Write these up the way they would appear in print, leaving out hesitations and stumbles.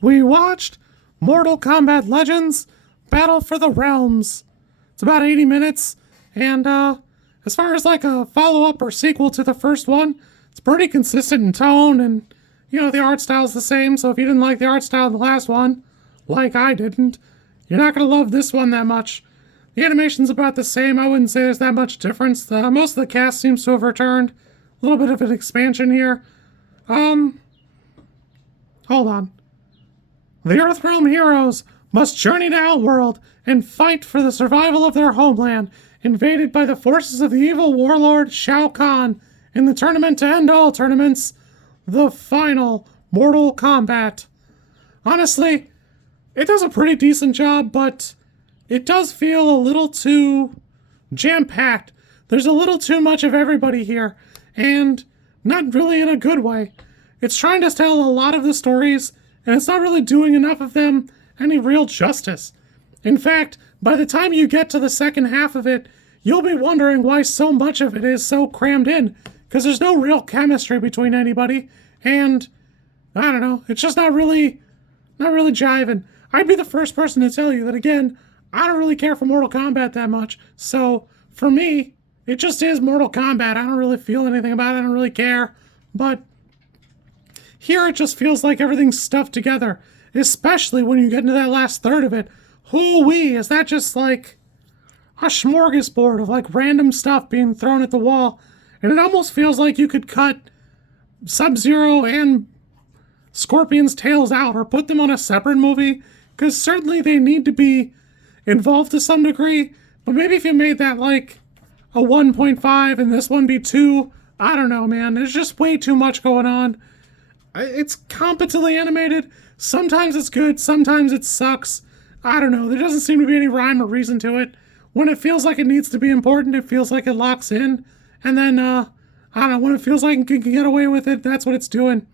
We watched Mortal Kombat Legends Battle for the Realms. It's about 80 minutes, and as far as like a follow-up or sequel to the first one, it's pretty consistent in tone, and the art style's the same, so if you didn't like the art style of the last one, like I didn't, you're not going to love this one that much. The animation's about the same. I wouldn't say there's that much difference. Most of the cast seems to have returned. A little bit of an expansion here. Hold on. The Earthrealm heroes must journey to Outworld and fight for the survival of their homeland, invaded by the forces of the evil warlord Shao Kahn in the tournament to end all tournaments, the final Mortal Kombat. Honestly, it does a pretty decent job, but it does feel a little too jam-packed. There's a little too much of everybody here, and not really in a good way. It's trying to tell a lot of the stories, and it's not really doing enough of them any real justice. In fact, by the time you get to the second half of it, you'll be wondering why so much of it is so crammed in, because there's no real chemistry between anybody, and I don't know, it's just not really jiving. I'd be the first person to tell you that, again, I don't really care for Mortal Kombat that much, so for me, it just is Mortal Kombat. I don't really feel anything about it, I don't really care, but here it just feels like everything's stuffed together, especially when you get into that last third of it. Hoo-wee, is that just like a smorgasbord of like random stuff being thrown at the wall, and it almost feels like you could cut Sub-Zero and Scorpion's tails out or put them on a separate movie, because certainly they need to be involved to some degree, but maybe if you made that like a 1.5 and this one be 2, I don't know, man. There's just way too much going on. It's competently animated. Sometimes it's good, sometimes it sucks. I don't know, there doesn't seem to be any rhyme or reason to it. When it feels like it needs to be important, it feels like it locks in. And then, I don't know, when it feels like it can get away with it, that's what it's doing.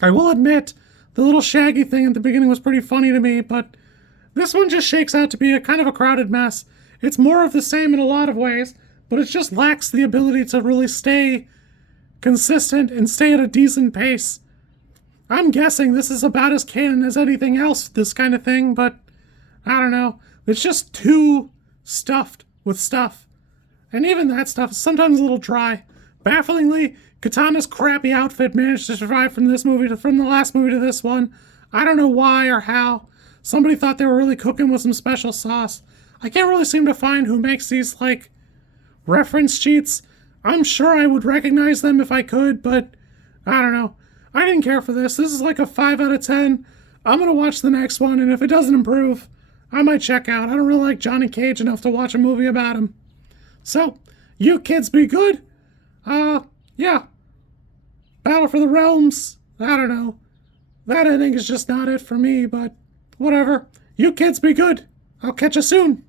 I will admit, the little Shaggy thing at the beginning was pretty funny to me, but this one just shakes out to be a kind of a crowded mess. It's more of the same in a lot of ways, but it just lacks the ability to really stay consistent and stay at a decent pace. I'm guessing this is about as canon as anything else, this kind of thing, but I don't know. It's just too stuffed with stuff. And even that stuff is sometimes a little dry. Bafflingly, Katana's crappy outfit managed to survive from the last movie to this one. I don't know why or how. Somebody thought they were really cooking with some special sauce. I can't really seem to find who makes these, like, reference sheets. I'm sure I would recognize them if I could, but I don't know. I didn't care for this. This is like a 5 out of 10. I'm gonna watch the next one, and if it doesn't improve, I might check out. I don't really like Johnny Cage enough to watch a movie about him. So, you kids be good. Yeah. Battle for the Realms. I don't know. That ending is just not it for me, but whatever. You kids be good. I'll catch you soon.